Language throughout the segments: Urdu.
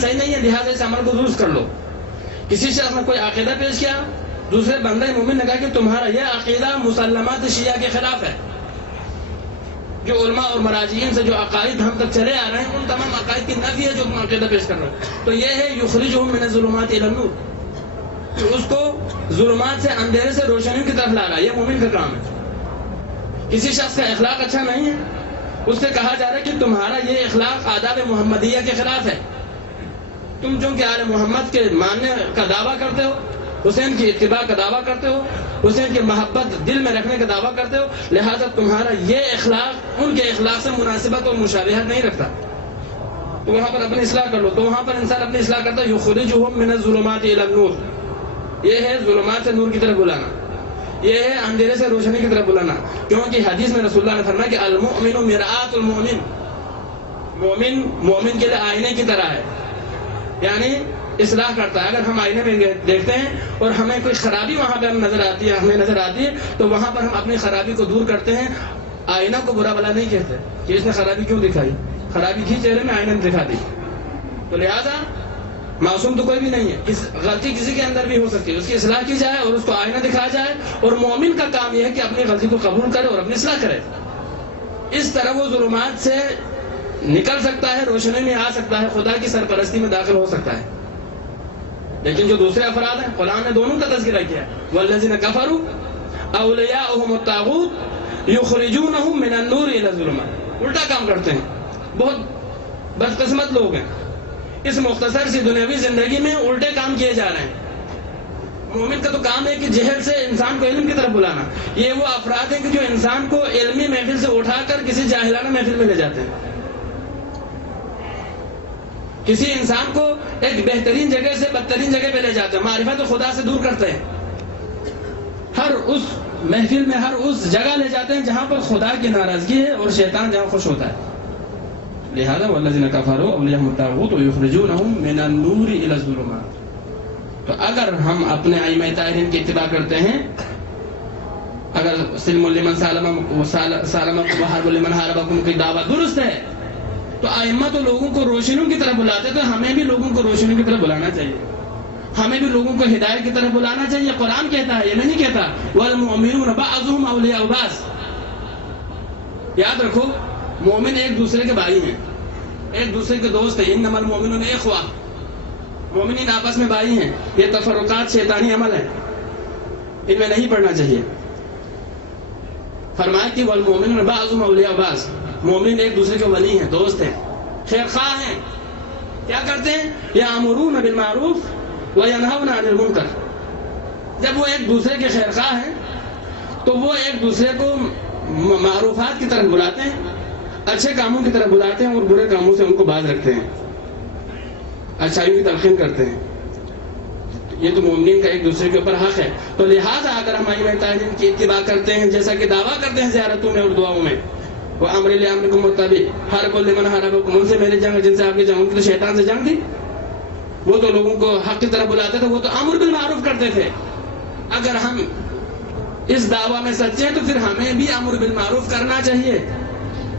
صحیح نہیں ہے لہٰذا اس عمل کو درست کر لو. کسی شخص نے کوئی عقیدہ پیش کیا, دوسرے بندہ مومن نے کہا کہ تمہارا یہ عقیدہ مسلمات شیعہ کے خلاف ہے. جو علماء اور مراجعین سے جو عقائد ہم تک چلے آ رہے ہیں ان تمام عقائد کی نفی ہے جو تم عقیدہ پیش کر رہے ہو. تو یہ ہے یخرجہم من الظلمات الی النور, کہ اس کو ظلمات سے اندھیرے سے روشنی کی طرف لا رہا ہے. یہ مومن کا کام ہے. کسی شخص کا اخلاق اچھا نہیں ہے, اس سے کہا جا رہا ہے کہ تمہارا یہ اخلاق آداب محمدیہ کے خلاف ہے. تم چونکہ آل محمد کے ماننے کا دعویٰ کرتے ہو, حسین کی اتباع کا دعویٰ کرتے ہو, حسین کی محبت دل میں رکھنے کا دعویٰ کرتے ہو, لہذا تمہارا یہ اخلاق ان کے اخلاق سے مناسبت اور مشابہت نہیں رکھتا. تو وہاں پر اپنی اصلاح کر لو. تو وہاں پر انسان اپنی اصلاح کرتا ہے یخرجہم من الظلمات الی النور. یہ ہے ظلمات سے نور کی طرف بلانا, یہ ہے اندھیرے سے روشنی کی طرف بلانا. کیونکہ حدیث میں رسول اللہ نے فرمایا کہ المؤمن مرآۃ المؤمن, مومن مومن کے لیے آئینے کی طرح ہے, یعنی اصلاح کرتا ہے. اگر ہم آئینے میں دیکھتے ہیں اور ہمیں کوئی خرابی وہاں پہ ہمیں نظر آتی ہے تو وہاں پر ہم اپنی خرابی کو دور کرتے ہیں. آئینہ کو برا بلا نہیں کہتے کہ اس نے خرابی کیوں دکھائی, خرابی تھی چہرے میں, آئینے میں دکھا دی. تو لہذا معصوم تو کوئی بھی نہیں ہے, غلطی کسی کے اندر بھی ہو سکتی ہے, اس کی اصلاح کی جائے اور اس کو آئینہ دکھایا جائے. اور مومن کا کام یہ ہے کہ اپنی غلطی کو قبول کرے اور اپنی اصلاح کرے. اس طرح وہ ظلمات سے نکل سکتا ہے, روشنی میں آ سکتا ہے, خدا کی سرپرستی میں داخل ہو سکتا ہے. لیکن جو دوسرے افراد ہیں, قرآن نے دونوں کا تذکرہ کیا ہے, والذین کفروا اولیاؤہم الطاغوت یخرجونہم من النور الی الظلمات. الٹا کام کرتے ہیں, بہت بدقسمت لوگ ہیں. اس مختصر سی دنیاوی زندگی میں الٹے کام کیے جا رہے ہیں. مومن کا تو کام ہے کہ جہل سے انسان کو علم کی طرف بلانا. یہ وہ افراد ہیں کہ جو انسان کو علمی محفل سے اٹھا کر کسی جاہلانہ محفل میں لے جاتے ہیں. کسی انسان کو ایک بہترین جگہ سے بدترین جگہ پہ لے جاتے ہیں, معرفت خدا سے دور کرتے ہیں. ہر اس محفل میں, ہر اس جگہ لے جاتے ہیں جہاں پر خدا کی ناراضگی ہے اور شیطان جہاں خوش ہوتا ہے. لہذا والذین کفروا اولیاءہم الطاغوت یخرجونہم من النور الی الظلمات. تو اگر ہم اپنے ائمہ طاہرین کی اتباع کرتے ہیں, اگر سلم لمن سالمکم وحرب لمن حاربکم کی دعوت درست ہے, تو ائمہ تو لوگوں کو روشنیوں کی طرف بلاتے, تو ہمیں بھی لوگوں کو روشنیوں کی طرف بلانا چاہیے. ہمیں بھی لوگوں کو ہدایت کی طرف بلانا چاہیے. قرآن کہتا ہے, یہ نہیں کہتا والمؤمنون بعضهم اولیاء بعض. یاد رکھو, مومن ایک دوسرے کے بھائی ہیں, ایک دوسرے کے دوست ہیں. انما المؤمنون اخوہ, مومنین آپس میں بھائی ہیں. یہ تفرقات شیطانی عمل ہے, ان میں نہیں پڑھنا چاہیے. فرمایا کہ والمؤمنون بعضهم اولیاء بعض, مومن ایک دوسرے کے ولی ہیں, دوست ہیں, خیر خواہ ہیں. کیا کرتے ہیں؟ یامرون بالمعروف وینہون عن المنکر. جب وہ ایک دوسرے کے خیر خواہ ہیں تو وہ ایک دوسرے کو معروفات کی طرف بلاتے ہیں, اچھے کاموں کی طرف بلاتے ہیں, اور برے کاموں سے ان کو باز رکھتے ہیں, اچھائیوں کی تلقین کرتے ہیں. یہ تو مومنین کا ایک دوسرے کے اوپر حق ہے. تو لہٰذا اگر ہم ائمہ طاہرین کی اتباع کرتے ہیں, جیسا کہ دعویٰ کرتے ہیں زیارتوں میں اور دعاؤں میں, وَأَمْرِ لِأَمْرِكُمْ مُتَّبِعْ حَرَبٌ لِمَنْ حَارَبَكُمْ, ان سے میری جنگ جن سے آپ کی جنگ, ان کی تو شیطان سے جنگ تھی. وہ تو لوگوں کو حق کی طرف بلاتے تھے, وہ تو امر بالمعروف کرتے تھے. اگر ہم اس دعویٰ میں سچے ہیں تو پھر ہمیں بھی امر بالمعروف کرنا چاہیے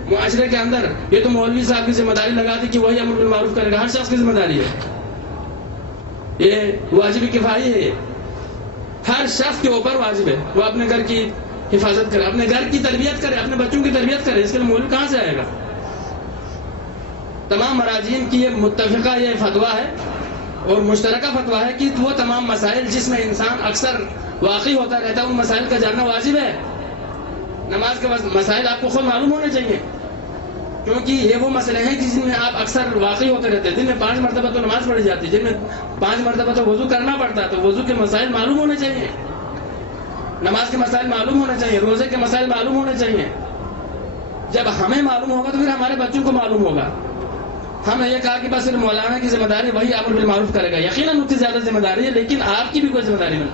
معاشرے کے اندر. یہ تو مولوی صاحب کی ذمہ داری لگا دی کہ وہی امر بالمعروف کرے گا. ہر شخص کی ذمہ داری ہے, یہ واجب کفائی ہے. ہر شخص کے اوپر واجب ہے وہ اپنے گھر کی حفاظت کرے, اپنے گھر کی تربیت کرے, اپنے بچوں کی تربیت کرے. اس کے لیے مولوی کہاں سے آئے گا؟ تمام مراجعین کی یہ متفقہ یہ فتویٰ ہے اور مشترکہ فتویٰ ہے کہ وہ تمام مسائل جس میں انسان اکثر واقعی ہوتا رہتا ہے, ان مسائل کا جاننا واجب ہے. نماز کے مسائل آپ کو خود معلوم ہونے چاہیے, کیونکہ یہ وہ مسئلے ہیں جن میں آپ اکثر واقعی ہوتے رہتے ہیں. دن میں 5 مرتبہ تو نماز پڑھی جاتی ہے, جن میں 5 مرتبہ تو وضو کرنا پڑتا ہے, تو وضو کے مسائل معلوم ہونے چاہیے, نماز کے مسائل معلوم ہونے چاہیے, روزے کے مسائل معلوم ہونے چاہیے. جب ہمیں معلوم ہوگا تو پھر ہمارے بچوں کو معلوم ہوگا. ہم نے یہ کہا کہ بس صرف مولانا کی ذمہ داری وہی امر بالمعروف کرے گا. یقیناً اس کی زیادہ ذمہ داری ہے, لیکن آپ کی بھی کوئی ذمہ داری نہیں,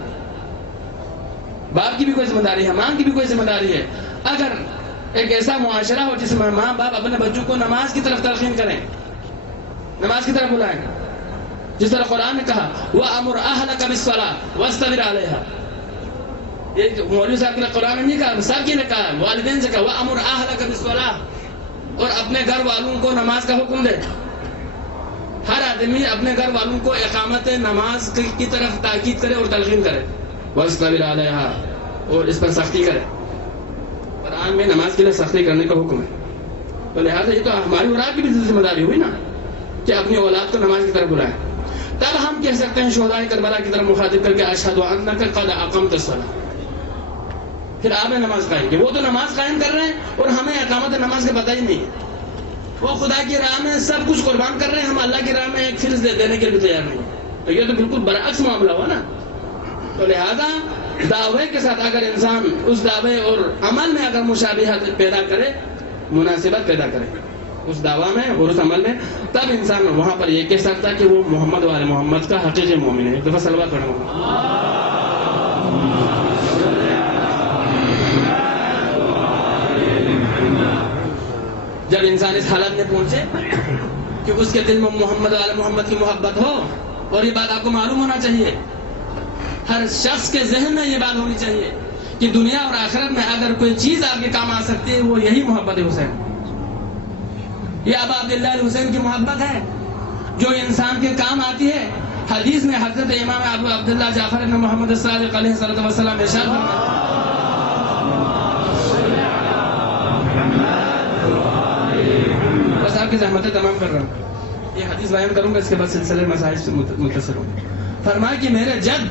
باپ کی بھی کوئی ذمہ داری ہے, ماں کی بھی کوئی ذمہ داری ہے. اگر ایک ایسا معاشرہ ہو جس میں ماں باپ اپنے بچوں کو نماز کی طرف تلقین کریں, نماز کی طرف بلائیں, جس طرح قرآن نے کہا وَأَمُرْ أَهْلَكَ بِالصَّلَاةِ وَاسْتَبِرْ عَلَيْهَا. ایک مولوی صاحب کے قرآن نے نہیں کہا, سب کی نے کہا, والدین سے کہا وَأَمُرْ أَهْلَكَ بِالصَّلَاةِ, اور اپنے گھر والوں کو نماز کا حکم دے. ہر آدمی اپنے گھر والوں کو اقامت نماز کی طرف تاکید کرے اور تلقین کرے، وَاسْتَبِرْ عَلَيْهَا، اور اس پر سختی کرے۔ قرآن میں نماز کے لیے سختی کرنے کا حکم ہے، تو لہٰذا یہ تو ہماری اور آپ کی بھی ذمہ داری ہوئی نا کہ اپنی اولاد کو نماز کی طرف بلائیں۔ تب ہم کہہ سکتے ہیں شہدائے کربلا کی طرف مخاطب کر کے اشہد انک قد اقمت الصلاۃ، پھر آپ نے نماز قائم کی۔ وہ تو نماز قائم کر رہے ہیں اور ہمیں اقامت نماز کا پتہ ہی نہیں ہے۔ وہ خدا کی راہ میں سب کچھ قربان کر رہے ہیں، ہم اللہ کی راہ میں ایک فلس دینے کے لیے تیار نہیں، تو یہ تو بالکل برعکس معاملہ ہوا نا۔ تو لہذا دعوے کے ساتھ اگر انسان اس دعوے اور عمل میں اگر مشابہت پیدا کرے، مناسبت پیدا کرے اس دعویٰ میں اور اس عمل میں، تب انسان وہاں پر یہ کہہ سکتا کہ وہ محمد والے محمد کا حقیقی مومن ہے۔ ایک دفعہ صلوات پڑھو۔ جب انسان اس حالت میں پہنچے کہ اس کے دل میں محمد والے محمد کی محبت ہو، اور یہ بات آپ کو معلوم ہونا چاہیے، ہر شخص کے ذہن میں یہ بات ہونی چاہیے کہ دنیا اور آخرت میں اگر کوئی چیز آپ کے کام آ سکتی ہے وہ یہی محبت حسین، یہ ابا عبداللہ الحسین کی محبت ہے جو انسان کے کام آتی ہے۔ حدیث میں حضرت امام ابو عبداللہ جعفر بن محمد الصادق علیہ السلام ارشاد فرماتے ہیں، بس آپ کی زحمتیں تمام کر رہا ہوں، یہ حدیث بیان کروں گا، اس کے بعد سلسلے مسائل سے متصل ہوں۔ فرمایا کہ میرے جد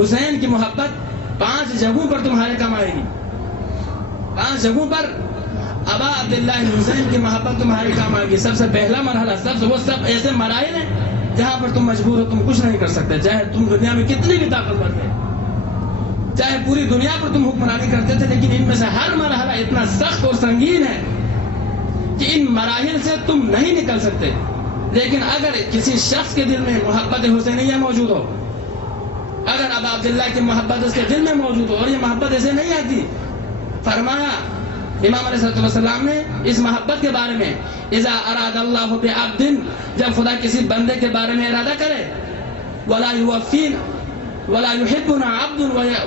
حسین کی محبت 5 جگہوں پر تمہارے کام آئے گی، 5 جگہوں پر ابا عبداللہ حسین کی محبت تمہارے کام آئے گی۔ سب سے پہلا مرحلہ، وہ سب ایسے مراحل ہیں جہاں پر تم مجبور ہو، تم کچھ نہیں کر سکتے، چاہے تم دنیا میں کتنی بھی طاقتور تھے، چاہے پوری دنیا پر تم حکمرانی کرتے تھے، لیکن ان میں سے ہر مرحلہ اتنا سخت اور سنگین ہے کہ ان مراحل سے تم نہیں نکل سکتے۔ لیکن اگر کسی شخص کے دل میں محبت حسینیہ موجود ہو، اگر ابا عبداللہ کی محبت اس کے دل میں موجود ہو، اور یہ محبت ایسے نہیں آتی، فرمایا امام علیہ السلام نے اس محبت کے بارے میں، اذا اراد اللہ بعبد، جب خدا کسی بندے کے بارے میں ارادہ کرے، ولا یوفین ولا یحبنا عبد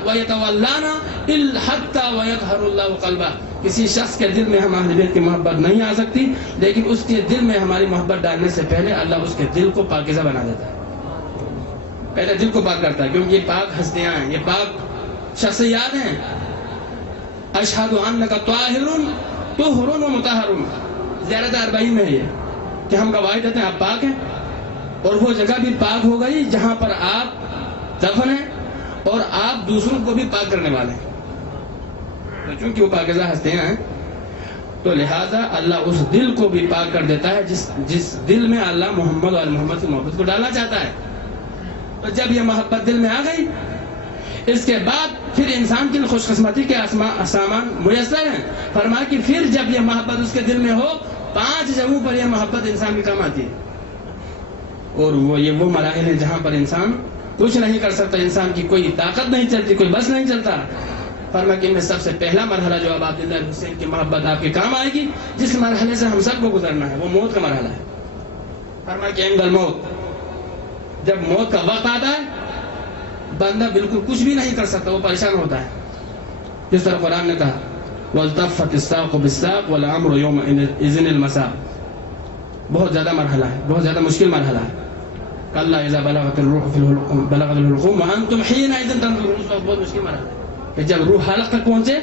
ویتولانا الا حتى ويطهر الله قلبه، کسی شخص کے دل میں ہم اہل بیت کی محبت نہیں آ سکتی، لیکن اس کے دل میں ہماری محبت ڈالنے سے پہلے اللہ اس کے دل کو پاکیزہ بنا دیتا ہے، پہلے دل کو پاک کرتا ہے، کیونکہ یہ پاک ہستیاں ہیں، یہ پاک شخصیات ہیں۔ اشہد انک طاہر طہر و مطہر، زیارت 40 میں ہے یہ کہ ہم گواہی دیتے ہیں آپ پاک ہیں، اور وہ جگہ بھی پاک ہو گئی جہاں پر آپ دفن ہیں اور آپ دوسروں کو بھی پاک کرنے والے ہیں، تو چونکہ وہ پاکیزہ ہستیاں ہیں تو لہٰذا اللہ اس دل کو بھی پاک کر دیتا ہے جس دل میں اللہ محمد اور محمد کی محبت کو ڈالنا چاہتا ہے۔ تو جب یہ محبت دل میں آ گئی، اس کے بعد پھر انسان کی خوش قسمتی کے سامان میسر ہیں۔ فرمایا کہ پھر جب یہ محبت اس کے دل میں ہو، 5 جگہوں پر یہ محبت انسان کے کام آتی ہے، اور وہ مراحل ہیں جہاں پر انسان کچھ نہیں کر سکتا، انسان کی کوئی طاقت نہیں چلتی، کوئی بس نہیں چلتا۔ فرمایا کہ ان میں سب سے پہلا مرحلہ جو ابا عبداللہ حسین کی محبت آپ کے کام آئے گی، جس مرحلے سے ہم سب کو گزرنا ہے، وہ موت کا مرحلہ ہے۔ فرمایا کہ عند الموت، جب موت کا وقت آتا ہے، بندہ بالکل کچھ بھی نہیں کر سکتا، وہ پریشان ہوتا ہے، جس طرح قرآن نے کہا وَالْتَفَّتِ السَّاقُ بِالسَّاقِ وَالْأَمْرُ يَوْمَئِذٍ الْمَسَاقُ، بہت زیادہ مرحلہ ہے، بہت زیادہ مشکل مرحلہ ہے۔ کَلَّا إِذَا بَلَغَتِ الْحُلْقُومَ وَأَنْتُمْ حِينَئِذٍ تَنظُرُونَ، بہت مشکل مرحلہ ہے کہ جب روح حلق تک پہنچے،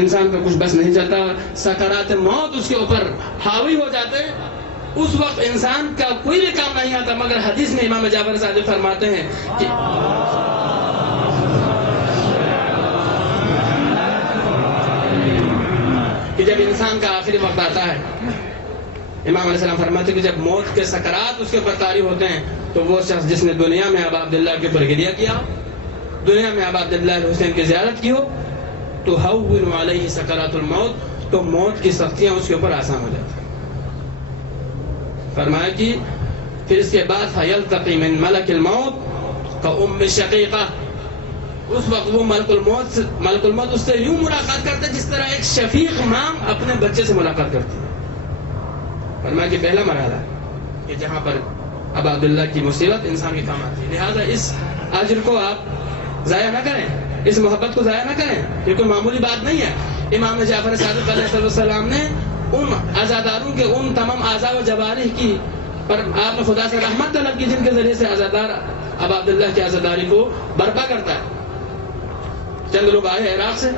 انسان کا کچھ بس نہیں چلتا، سکرات موت اس کے اوپر حاوی ہو جاتے ہیں، اس وقت انسان کا کوئی بھی کام نہیں آتا، مگر حدیث میں امام جعفر صادق فرماتے ہیں کہ جب انسان کا آخری وقت آتا ہے، امام علیہ السلام فرماتے ہیں کہ جب موت کے سکرات اس کے اوپر طاری ہوتے ہیں، تو وہ شخص جس نے دنیا میں ابا عبداللہ کے اوپر گریہ کیا، دنیا میں ابا عبداللہ حسین کی زیارت کی ہو، تو تُهَوِّنُ عَلَيْهِ سَكَرَاتُ الْمَوْتِ، تو موت کی سختیاں اس کے اوپر آسان ہو جاتی ہیں۔ فرمایا کہ پھر اس کے بعد فَيَلْتَقِي مِن مَلَكِ الْمَوْتِ كَأُمِّ الشَّقِيقَةِ، اس وقت وہ ملک الموت اس سے یوں ملاقات کرتا ہے جس طرح ایک شفیق ماں اپنے بچے سے ملاقات کرتی ہے۔ فرمایا کہ پہلا مرحلہ ہے کہ جہاں پر ابا عبداللہ کی مصیبت انسان کے کام آتی ہے، لہذا اس اجر کو آپ ضائع نہ کریں، اس محبت کو ضائع نہ کریں، یہ کوئی معمولی بات نہیں ہے۔ امام جعفر صادق علیہ السلام نے ان عزاداروں کے ان تمام اعضاء و جوارح کی پر آپ نے خدا سے رحمت طلب کی جن کے ذریعے سے عزادار اب عبداللہ کی عزاداری کو برپا کرتا ہے. چند لوگ آئے عراق سے,